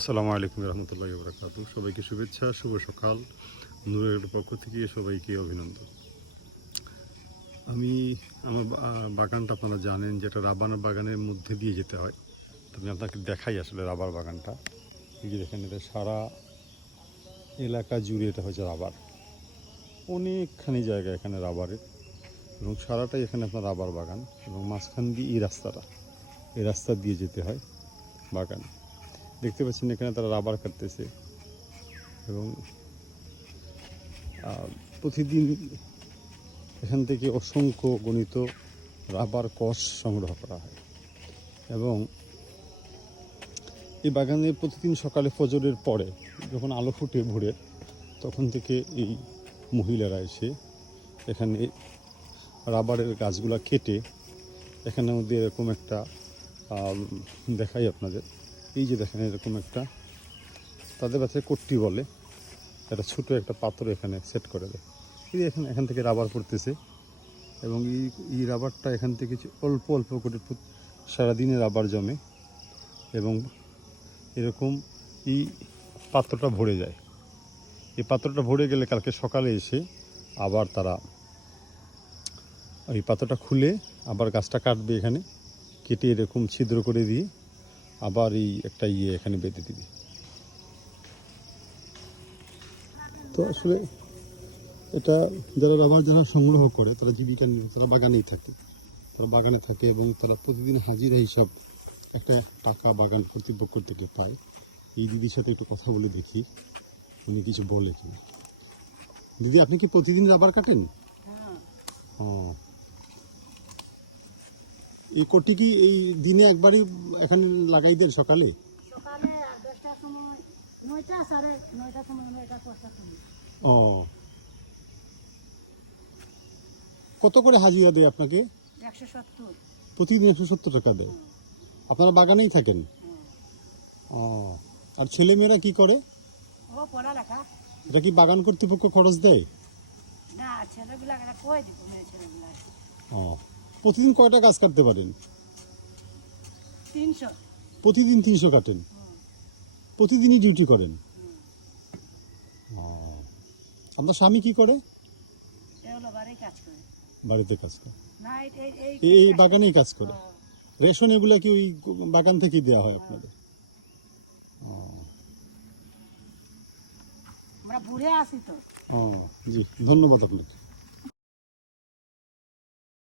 আসসালামু আলাইকুম রহমতুল্লাহি ওয়া বারাকাতুহু। সবাইকে শুভেচ্ছা, শুভ সকাল। নূরের পক্ষ থেকে সবাইকে অভিনন্দন। আমি আমার বাগানটা আপনারা জানেন, যেটা রাবার বাগানের মধ্যে দিয়ে যেতে হয়। আমি আপনাকে দেখাই আসলে রাবার বাগানটা। এই যে দেখেন, এটা সারা এলাকা জুড়ে এটা হচ্ছে রাবার। অনেকখানি জায়গা এখানে রাবারের, এবং সারাটাই এখানে আপনার রাবার বাগান, এবং মাঝখান দিয়ে এই রাস্তা দিয়ে যেতে হয় বাগান। দেখতে পাচ্ছেন এখানে তারা রাবার কাটতেছে, এবং প্রতিদিন এখান থেকে অসংখ্য গণিত রাবার কষ সংগ্রহ করা হয়। এবং এই বাগানে প্রতিদিন সকালে ফজরের পরে যখন আলো ফুটে ভোরের, তখন থেকে এই মহিলারা এসে এখানে রাবারের গাছগুলো কেটে এখানের মধ্যে এরকম একটা দেখাই আপনাদের। এই যে দেখেন, এরকম একটা, তাদের বাচ্চায় কট্টি বলে, একটা ছোটো একটা পাথর এখানে সেট করে দেয়। এই এখান থেকে রাবার পড়তেছে, এবং এই রাবারটা এখান থেকে অল্প অল্প করে সারাদিনে রাবার জমে, এবং এরকম এই পাত্রটা ভরে যায়। এই পাত্রটা ভরে গেলে কালকে সকালে এসে আবার তারা এই পাত্রটা খুলে আবার গাছটা কাটবে, এখানে কেটে এরকম ছিদ্র করে দিয়ে আবার এই একটা এখানে বেঁধে দিবে। তো আসলে এটা যারা সংগ্রহ করে, তারা জীবিকা নিয়ে তারা বাগানেই থাকে, এবং তারা প্রতিদিন হাজিরা হিসাব একটা টাকা বাগান কর্তৃপক্ষ থেকে পায়। এই দিদির সাথে একটু কথা বলে দেখি উনি কিছু বলে কিনা। দিদি, আপনি কি প্রতিদিন রাবার কাটেন? ও, এই কোটি কি এই দিনে একবারই এখানে লাগাই দেন? সকালে ও, কত করে হাজিরা দেয় আপনাকে? 170। প্রতিদিন 170 টাকা দেয়। আপনারা বাগানেই থাকেন? ও, আর ছেলেমেয়েরা কি করে? ও পড়ালেখা। এটা কি বাগান কর্তৃপক্ষ খরচ দেয়? না, ছেলেগুলা কই দিব ছেলেগুলা। ও, প্রতিদিন কয়টা গাছ কাটতে পারেন? 300। প্রতিদিন 300 কাটেন? প্রতিদিনই ডিউটি করেন? ও, আপনার স্বামী কি করে? বাড়িতে কাজ করে? না, এই বাগানেই কাজ করে। রেশন এগুলা কি ওই বাগান থেকেই দেওয়া হয় আপনাদের? আমরা বুড়ে আছি তো। জি, ধন্যবাদ আপনাকে।